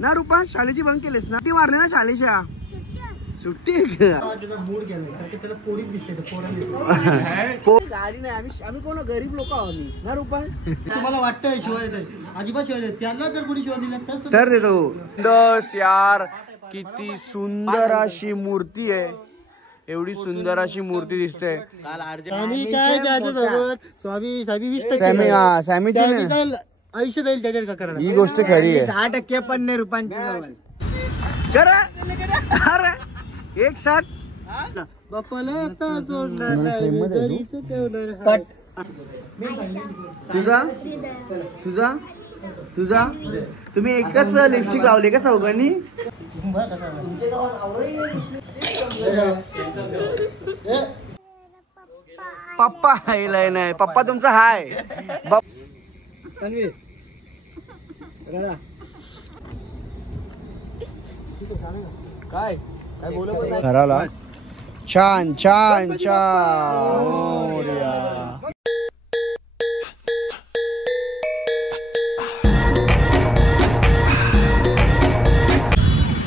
ना रुपा शाळेची बंक केलीस ना ती मारली ना शाळेच्या सुट्टी मूड गेला पोरीच दिसते गाडी नाही आम्ही कोण गरीब लोक आहोत ना रुपा तुम्हाला वाटतंय शिवाय अजिबात शिवाय त्यांना जर कोणी शिवाय दिला तर देतो दस यार किती सुंदर अशी मूर्ती आहे एवढी सुंदर अशी मूर्ती दिसते आयुष्य जाईल त्याच्यात का ही गोष्ट खरी आहे 10% पण नाही रुपयांची करा अरे एक साथ बाप्पाला तुझा तुझा तुझा तुम्ही एकच लिपस्टिक लावली का चौघांनी पप्पा हायलाय नाही पप्पा तुमचा हाय काय काय बोलत घराला छान छान छान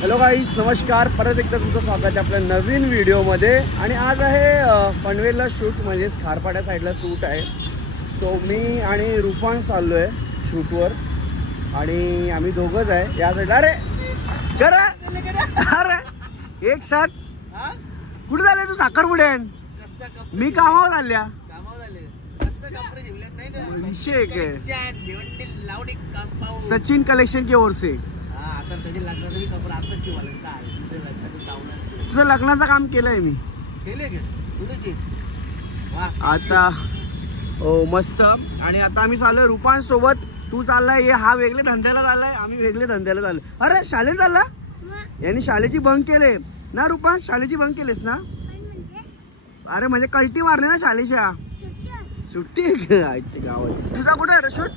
हॅलो गाईज नमस्कार परत एकदा तुमचं स्वागत आहे आपल्या नवीन व्हिडिओमध्ये आणि आज आहे पनवेलला शूट म्हणजे खारपाड्या साईडला शूट आहे सो मी आणि रुपान चाललो आहे शूटवर आणि आम्ही दोघंच आहे या साईडला अरे करा अरे एक साथ कुठे झाले तू साखरपुडे मी कामावर आल्या विषय सचिन कलेक्शन की ओर से तुझं लग्नाचं काम केलंय मी आता हो मस्त आणि आता आम्ही चाललोय रुपान सोबत तू चाललाय हा वेगळे धंद्याला चाललाय आम्ही वेगळे धंद्याला चाललोय अरे शाळेत चालला यांनी शाळेची बंक केले ना रुपान शाळेची बंक केलीस ना अरे म्हणजे कल्टी मारली ना शाळेच्या सुट्टी गावात तुझा कुठे आहे शूट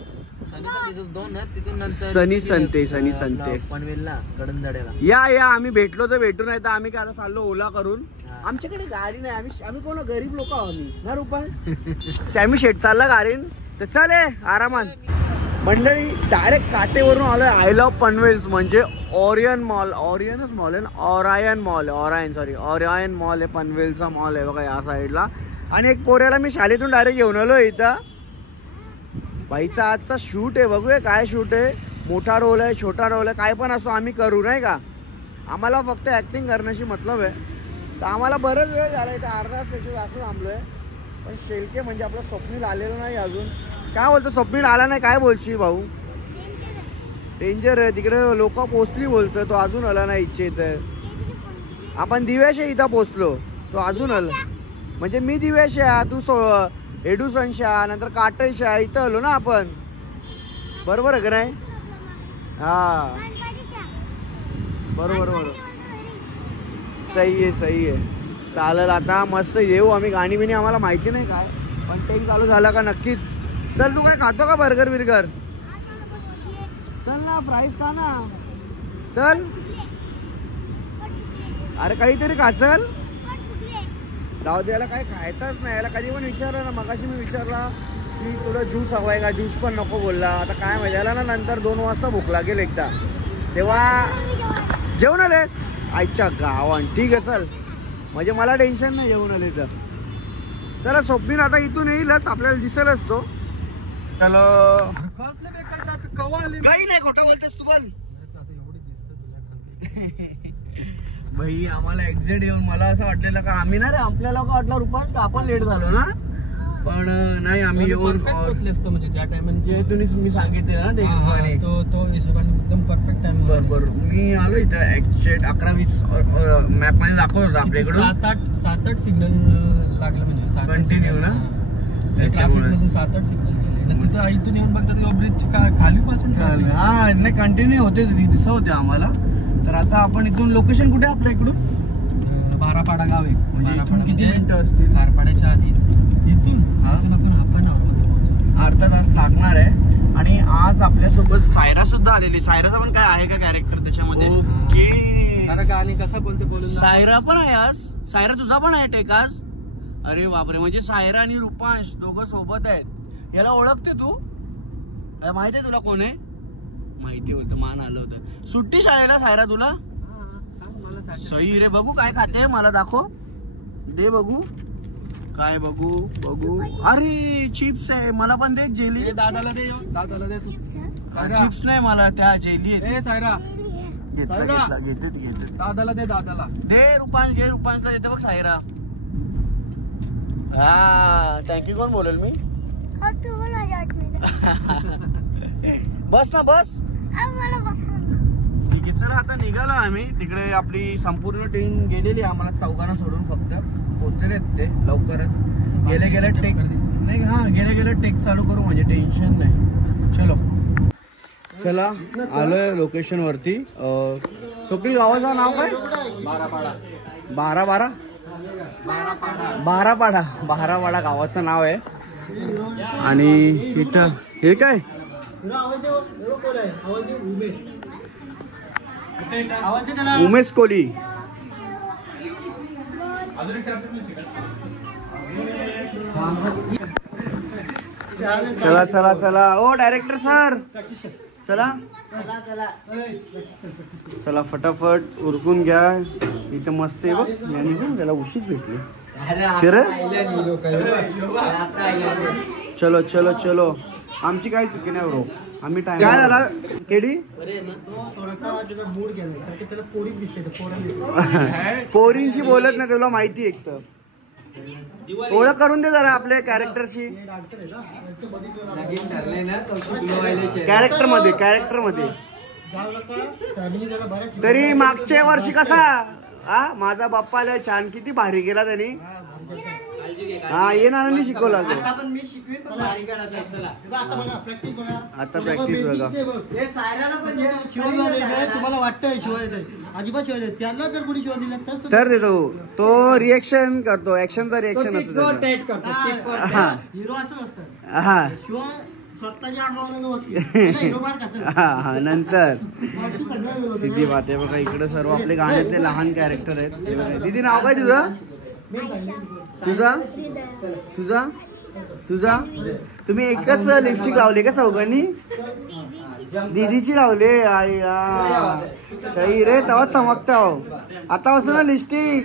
सनी संते पनवेलला कडंदाड्याला या आम्ही भेटलो तर भेटू नाही तर आम्ही काय आता चाललो ओला करून आमच्याकडे गाडी नाही आम्ही कोण गरीब लोक आहोत ना रुपा आम्ही शेट चालला गाडीन तर चले आरामात मंडळी डायरेक्ट काटेवरून आलोय आय लव्ह पनवेल्स म्हणजे ओरियन मॉल ओरियनच मॉल आहे ना ओरायन मॉल ओरायन मॉल आहे पनवेलचा मॉल आहे बघा या साईडला आणि एक पोऱ्याला मी शाळेतून डायरेक्ट घेऊन आलो इथं बाईचा आजचा शूट आहे बघूया काय शूट आहे मोठा रोल आहे छोटा रोल आहे काय पण असो आम्ही करू नाही का आम्हाला फक्त ऍक्टिंग करण्याशी मतलब आहे तर आम्हाला बरंच वेळ झाला इथं अर्धा तास असं थांबलोय पण शेलके म्हणजे आपलं स्वप्नील आलेलं नाही अजून काय बोलतो स्वप्नील आला नाही काय बोलशील भाऊ डेंजर आहे तिकडे लोक पोचली बोलतोय तो अजून आला नाही इच्छेत आपण दिव्याशी इथं पोचलो तो अजून आला म्हणजे मी दिव्याशा तू एडुसनशा नंतर काटयशा इथं आलो ना आपण बरोबर आहे का नाही हा बरोबर सही आहे चालेल आता मस्त येऊ आम्ही गाणी बिणी आम्हाला माहिती नाही काय पण टेक चालू झाला का नक्कीच चल तू काय खातो का बर्गर बिर्गर चल ना फ्राईज खा ना चल अरे काहीतरी खा चल जाऊ दे याला काय खायचंच नाही याला कधी पण विचारलं ना मगाशी मी विचारला की तुला ज्यूस हवाय का ज्यूस पण नको बोलला आता काय माहिती याला ना नंतर 2 वाजता भूक लागेल एकदा तेव्हा जेवण आलेस आईच्या गावान ठीक आहे चल म्हणजे मला टेन्शन नाही जेवण आले तर चला स्वप्नील आता इथून येईलच आपल्याला दिसेलच तो चलो काही नाही खोटं बोलतेस तू पण भाई आम्हाला एक्झॅक्ट येऊन मला असं वाटलेलं का आम्ही ना रे आपल्याला का वाटलं रुपास का आपण लेट झालो ना पण नाही आम्ही येऊन पोहोचले असतो म्हणजे ज्या टाइम जे तुम्ही मी सांगितले ना ते तो हिशोबाने एकदम परफेक्ट टाइम बरोबर मी आलो इथं एक्झॅक्ट 11-20 मॅप मध्ये दाखवत होता आपल्याकडून 7-8 सिग्नल लागलं म्हणजे कंटिन्यू ना त्याच्यामुळे 7-8 सिग्नल गेले इथून येऊन बघतात ब्रिज खाली पासून हा नाही कंटिन्यू होते दिसत होते आम्हाला तर आता आपण इथून लोकेशन कुठे आपल्या इकडून बारापाडा गाव आहे म्हणजे किती मिनिटं असतील खारपाड्याच्या आधी इथून आपण अर्धा तास लागणार आहे आणि आज आपल्यासोबत सायरा सुद्धा आलेली सायराचा पण काय आहे का कॅरेक्टर त्याच्यामध्ये की गाणी कसं बोलून सायरा पण आहे आज सायरा तुझा पण आहे टेकास अरे बापरे म्हणजे सायरा आणि रुपांश दोघं सोबत आहेत याला ओळखते तू माहिती आहे तुला कोण आहे माहिती होतं मान आलं होतं सुट्टी शाळेला सायरा तुला? सांग मला सही रे. बघू काय खाते, मला दाखव दे बघू. काय बघू बघू. अरे चिप्स आहे, मला पण दे. जेली दादाला दे, दादाला दे तू. चिप्स नाही मला, त्या जेली आहे. सायरा घेते दादाला दे, दादाला दे. रुपांश घे, रुपांशला देते बघ सायरा. हा थँक्यू. कोण बोलेल मी? बस ना बस. ठीक आहे चला आता निघालो आम्ही. तिकडे आपली संपूर्ण टीम गेलेली, आम्हाला चौघांना सोडून फक्त पोहोचलेले आहेत ते लवकरच. गेले गेले टेक नाही, हा गेले गेले टेक चालू करू म्हणजे टेन्शन नाही. चलो चला आलोय लोकेशन वरती. स्वप्नील गावाचं नाव काय? बारापाडा गावाचं नाव आहे. आणि इथं हे काय उमेश कोहली. चला चला चला. ओ डायरेक्टर सर चला चला फटाफट उरकून घ्या. इथं मस्त आहे बघ. यांनी पण त्याला उशीच भेटली. चलो चलो चलो. आमची काही चुकी नाही ब्रो. आम्ही टाइम काय झाला केडी पोरींशी बोलत नाही तुला माहिती. एक तर ओळख करून दे जरा आपल्या कॅरेक्टरशी. कॅरेक्टर मध्ये तरी मागच्या वर्षी कसा माझा बाप्पा आला छान, किती भारी गेला त्यांनी. हा ये नानांनी शिकवला. आता प्रॅक्टिस बघा. तुम्हाला वाटतंय शिवाय अजिबात शिवाय त्यांना जर कोणी शिवाय दिला तर देतो. तो रिएक्शन करतो, ऍक्शनचा रिएक्शन असतो. हिरो असं असतं. हा शिवाय स्वतःच्या हा नंतर सिद्धी बात आहे बघा. इकडे सर्व आपले गाण्यातले लहान कॅरेक्टर आहेत. दीदी नाव काय तुझं? तुझा तुम्ही एकच लिपस्टिक लावले का चौघांनी? दीदीची लावले. आई सही रे. तेव्हाच चमकता हो. आता वाजतो ना लिपस्टिक.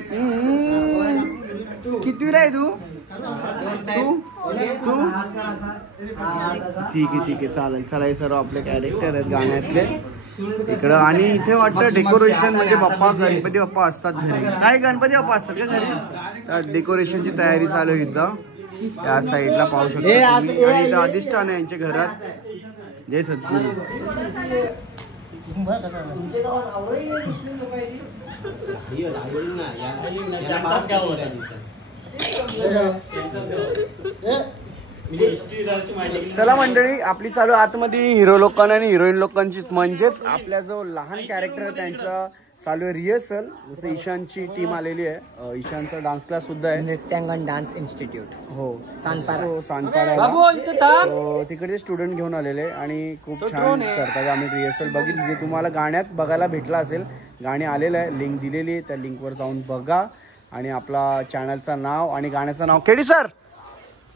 कितवीला आहे तू? ठीक आहे चालेल. चला हे सर्व आपले कॅरेक्टर आहेत गाण्यातले इकडं. आणि इथे वाटतं डेकोरेशन म्हणजे गणपती बाप्पा असतात घरी. काय गणपती बाप्पा असतात का घरी? डेकोरेशनची तयारी चालू आहे इथं. या साईडला पाहू शकतो. आणि इथं अधिष्ठान आहे यांच्या घरात. जय सद्गुरू. चला मंडळी आपली चालू आतमध्ये हिरो लोकांना आणि हिरोईन लोकांची, म्हणजेच आपल्या जो लहान कॅरेक्टर आहे त्यांचा चालू आहे रिहर्सल. जसं ईशानची टीम आलेली आहे. ईशानचा डान्स क्लास सुद्धा आहे, नृत्यांगण डान्स इन्स्टिट्यूट. हो सांगपारा. तिकडे स्टुडंट घेऊन आलेले आणि खूप छान करतात. आम्ही रिहर्सल बघितली जे तुम्हाला गाण्यात बघायला भेटला असेल. गाणी आलेलं आहे, लिंक दिलेली आहे, त्या लिंकवर जाऊन बघा. आणि आपला चॅनलचं नाव आणि गाण्याचं नाव केडी सर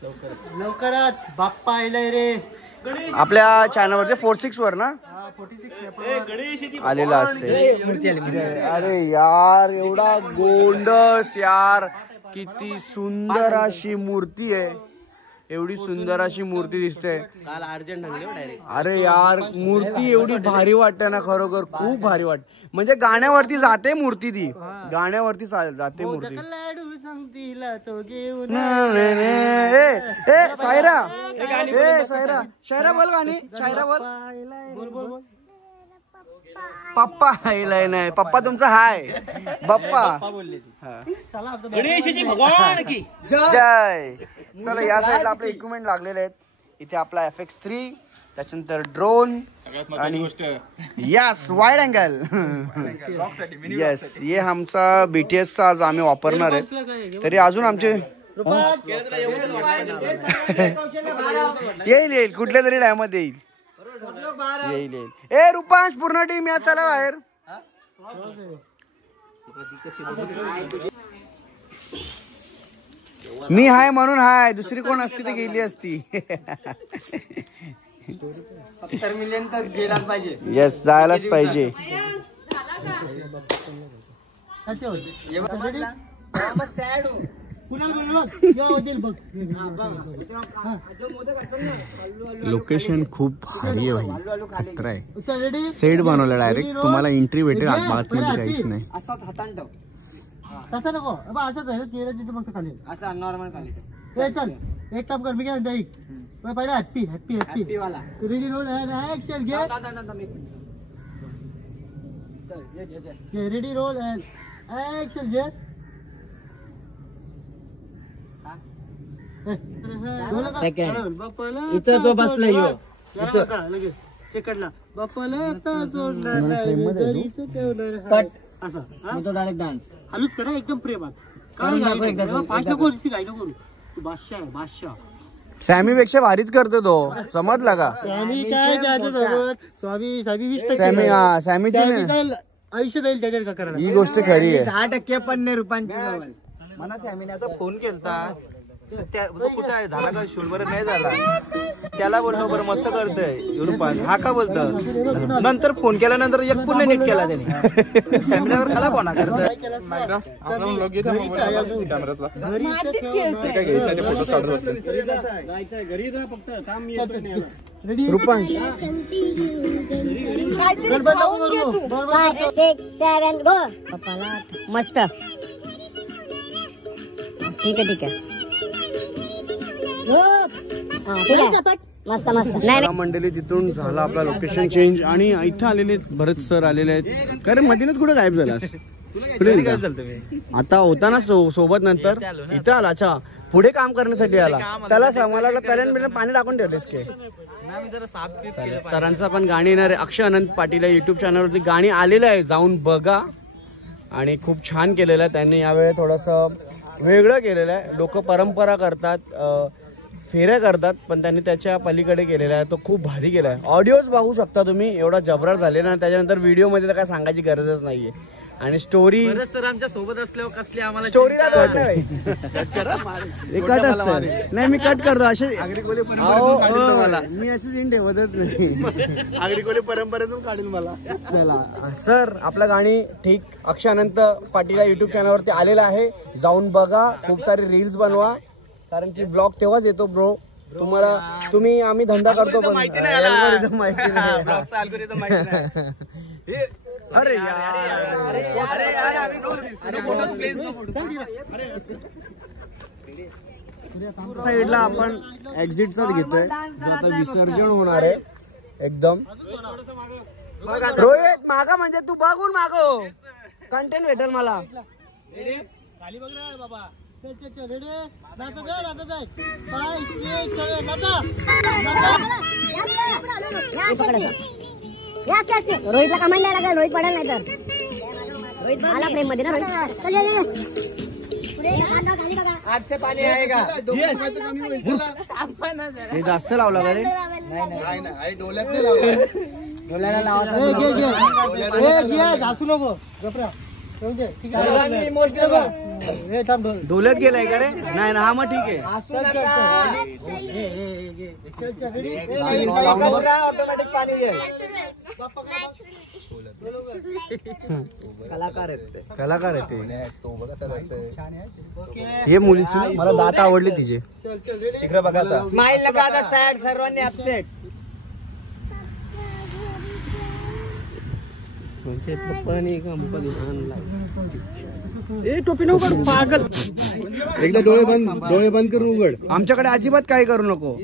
लवकरच बाप्पा आलाय रे. आपल्या चॅनलवरती 46 वर ना 46 आलेला असेल. अरे यार एवढा गोंडस यार. किती सुंदर अशी मूर्ती आहे. एवढी सुंदर अशी मूर्ती दिसते. काल अर्जंट डायरेक्ट. अरे यार मूर्ती एवढी भारी वाटते ना, खरोखर खूप भारी वाटते. म्हणजे गाण्यावरती जाते मूर्ती, ती गाण्यावरती जाते मूर्ती. लाडू सांगतीला तो घेऊन शायरा बोल गाणी. शायरा बोल. पप्पा आलाय नाही. पप्पा तुमचा हाय. बाप्पा बोलले. भगवान की जय. चला या साईडला आपले इक्विपमेंट लागलेले आहेत. इथे आपला FX3, त्याच्यानंतर ड्रोन आणि यस वाईड अँगल. येस ये आमचा BTS चा आज आम्ही वापरणार आहे. तरी अजून आमचे येईल कुठल्या तरी टायमात येईल. ए रुपांश पूर्ण टीम या चला बाहेर. मी हाय म्हणून हाय, दुसरी कोण असती तर गेली असती. 70 मिलियन तर गेलाच पाहिजे. येस, जायलाच पाहिजे. लोकेशन खूप भारी आहे भाई, खतरा आहे. सेट बनवलं डायरेक्ट, तुम्हाला एंट्री भेटेल आतमध्ये, काहीच नाही. तसं नको असंच आहे तिथे मग खाली असं नॉर्मल खाली. चल एक काम कर, मी काय म्हणतो पहिला हॅप्पी हॅप्पी हॅप्पी वाला रेडी रोल ऍक्शन घे. रेडी रोल ऍक्शन घे. इथं तो बसला यो चिकडला बाप्पाला आता जोडणार असं तो डायरेक्ट डान्स हलूच करा एकदम प्रेमात. फास्ट नको काय नको, तू बादशाह आहे बादशाह. सॅमी पेक्षा भारीच करतो तो, समजला का? स्वामी काय स्वामी सॅमी, हा सॅमीची आयुष्य जाईल त्याच्यात करायला. ही गोष्ट खरी आहे. 10% पण नाही रुपयांची. मला सॅमीने आता फोन केलता, तो कुठं आहे, झाला का शूट बरं नाही झाला, त्याला बोललो बरं मस्त करतोय युरोपान, हा का बोलतो. नंतर फोन केल्यानंतर एक पुन्हा नीट केला त्याने. सॅमीनावर खाला फोन करतोय. रुपांश 5, 6, 7 गो. मस्त, ठीक आहे ठीक आहे. मस्त मस्त. नाही मंडळी, तिथून झाला आपला लोकेशन चेंज आणि इथं आलेले भरत सर आलेले आहेत. कारण मधीनच कुठे गायब झालास? आता होता ना सोबत, नंतर इथं आला. अच्छा, पुढे काम करण्यासाठी आला. त्याला मला वाटलं पाणी टाकून ठेवतेस की. सरांचा पण गाणी येणार आहे, अक्षय अनंत पाटील युट्यूब चॅनलवरती गाणी आलेलं आहे, जाऊन बघा. आणि खूप छान केलेलं आहे त्यांनी यावेळी, थोडंसं वेगळं केलेलं आहे. लोक परंपरा करतात, फेऱ्या करतात, पण त्यांनी त्याच्या पलीकडे केलेला आहे. तो खूप भारी केला आहे. ऑडिओज बघू शकता तुम्ही, एवढा जबराट झालेला. त्याच्यानंतर व्हिडिओ मध्ये तर काय सांगायची गरजच नाहीये. आणि स्टोरी सर आमच्या सोबत असल्यावर कसली आम्हाला स्टोरीला कट असतं. नाही, मी कट करतो असे, मी असे सीन ठेवतच नाही. आगरीकोली परंपरेतून काढील मला. चला सर, आपलं गाणी ठीक अक्षय अनंत पाटील युट्यूब चॅनलवरती आलेलं आहे, जाऊन बघा. खूप सारे रील्स बनवा, कारण की ब्लॉग तेव्हाच येतो ब्रो. आम्ही धंदा करतो पण माहिती नाही. अरे साईडला आपण एक्झिटचाच घेतोय, जो आता विसर्जन होणार आहे एकदम. रोहित मागा, म्हणजे तू बघून मागो, कंटेंट भेटेल मला. खाली बघ रे बाबा. रोहितला कमांड द्यायला लागला, रोहित पडेल नाही तर. रोहित आला फ्रेम मध्ये ना. आजचे पाणी आहे का? हे जास्त लावला का रे? नाही डोल्यात नाही लावलं. डोल्याला लावा. घासू नको. डोल्यात गेलाय का रे? नाही ना, हा मग ठीक आहे. ऑटोमॅटिक पाणी येईल. कलाकार आहे ते. हे मुलीची मला दात आवडले तिचे. तिकडे बघा आता. स्माईल नका आता, सॅड सर्वांनी अपसेट. टोपी नको काढू, पागल. एकदा डोळे बंद करून उघड. आमच्याकडे अजिबात काय करू नको.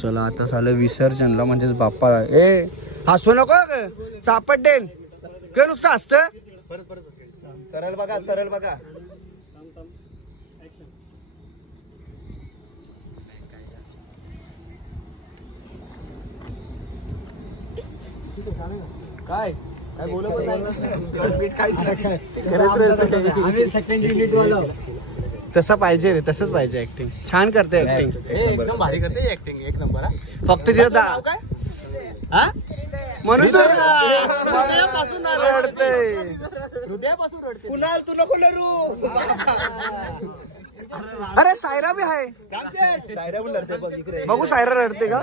चला आता झालं विसर्जनला, म्हणजेच बाप्पा. हसू नको, चापट देन काय नुसतं असत. सरळ बघा, सरळ बघा. काय बोलत सेकंड युनिट वाला. तसं पाहिजे रे, तसंच पाहिजे. ऍक्टिंग छान करते, ऍक्टिंग एकदम भारी करते ऍक्टिंग, एक नंबर. फक्त तिथं म्हणून हृदयापासून रडते. कुणाल तू नको लरू. अरे सायरा बी आहे. सायरा पण लढते बघ इकडे. बघू सायरा रडते का?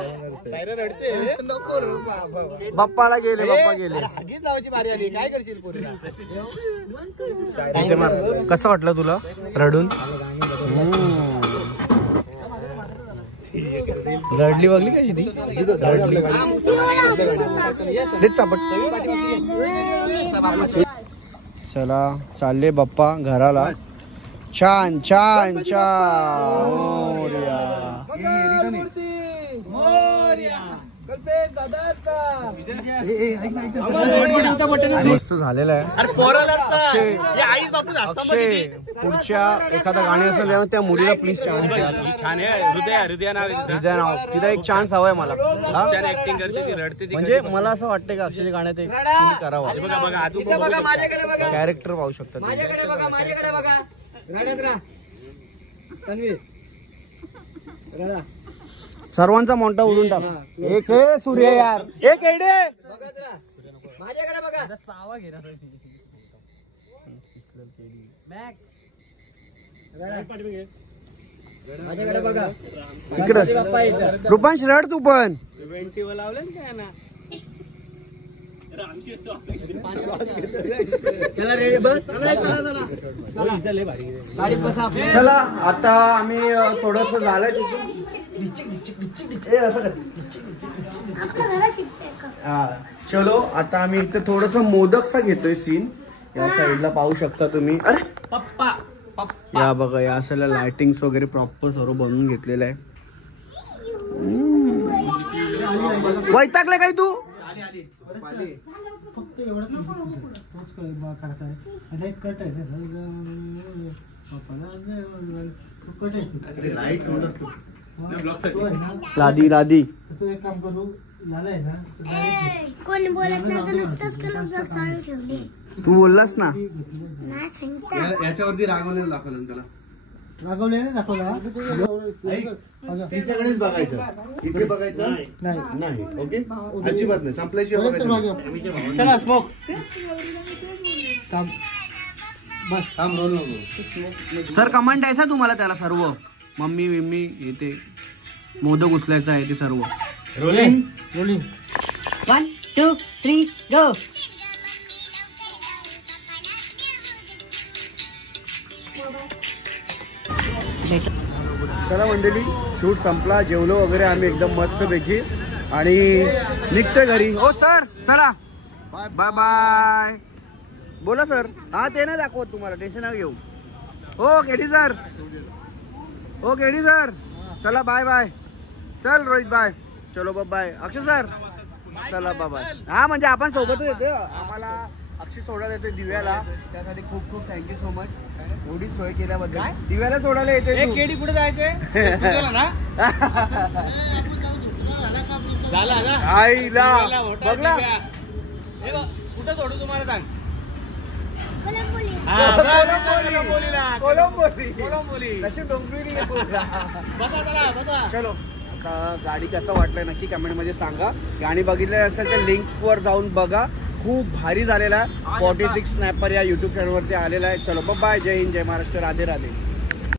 सायरा रडते. नको बाप्पाला गेले, बाप्पा गेले. हगीच लावायची बारी आली. काय करशील पोरीला? कसं वाटलं तुला रडून? रडली बघली कशी ती? चला चालले बाप्पा घराला. छान छान छान. मस्त झालेला आहे. अक्षय पुढच्या एखादा गाणी असेल त्या मुलीला प्लीज चान्स द्या. छान आहे. हृदय नाव नाव तिला एक चान्स हवाय मला. ऍक्टिंग करते ती, रडते ती. म्हणजे मला असं वाटतं का अक्षय गाण्यात एक तुम्ही करावं. बघा बघा आतून बघा. माझ्याकडे बघा. कॅरेक्टर पाहू शकता. माझ्याकडे बघा. माझ्याकडे बघा. रडत राहा तन्वी. रडा. सर्वांचा मोठा उडून टाक. एक हे सूर्य यार. एक एडे. बघत राहा. माझ्याकडे बघा. माझ्याकडे बघा. इकडं रुपांश रड तू पण. लावलं काय ना. चला रेडी बस. चला आता आम्ही थोडस झालंय चलो आता आम्ही इथे थोडस मोदकसा घेतोय सीन. या साईडला पाहू शकता तुम्ही. अरे पप्पा या बघा या साईडला लाइटिंग्स वगैरे प्रॉपर सर्व बनवून घेतलेलं आहे. वैतागले काय तू? फक्त एवढं करताय. कट आहे लादी लादी. तू एक काम करू झालंय ना. कोण बोलत नाही तर नुसतंच कलर चालू ठेवले. तू बोललास ना. नाही सांगता. याच्यावरती रागवलेलं दाखवलं त्याला. रागवले ना दाखवला. त्याच्याकडेच बघायचं. इथे बघायचं नाही. ओके अजिबात नाही. संपल्याशिवाय बघायचं. चला स्मोक. बस काम रोल नको. सर कमांड द्यायचा तुम्हाला त्याला सर्व. मम्मी विम्मी येते मोदक उचलायचं आहे ते सर्व. Rolling rolling. 1 2 3 गो. चला मंडळी शूट संपला. जेवलो वगैरे आम्ही एकदम मस्त पैकी आणि निघतोय घरी. हो सर चला बाय बाय. बोला सर. हा ते नाही दाखवत तुम्हाला. टेन्शन नका घेऊ. हो केडी सर. हो केडी सर. चला बाय बाय. चल रोहित बाय. चलो बाय. अक्षय सर चला बाय. हा म्हणजे आपण सोबतच येतो. आम्हाला अक्षय सोडायला येतोय दिव्याला. त्यासाठी खूप खूप थँक्यू सो मच. एवढी सोय केल्याबद्दल. दिव्याला सोडायला येतोय. केडी पुढे जायचंय ना. झाला आईला बघला. कुठं सोडू तुम्हाला सांग. चलो गाडी कसं वाटलंय नक्की कमेंट मध्ये सांगा. गाणी बघितले असेल तर लिंक वर जाऊन बघा. खूप भारी झालेला आहे. 46 स्नॅपर या युट्यूब चॅनल वरती आलेला आहे. चलो बाय. जय हिंद जय महाराष्ट्र. राधे राधे.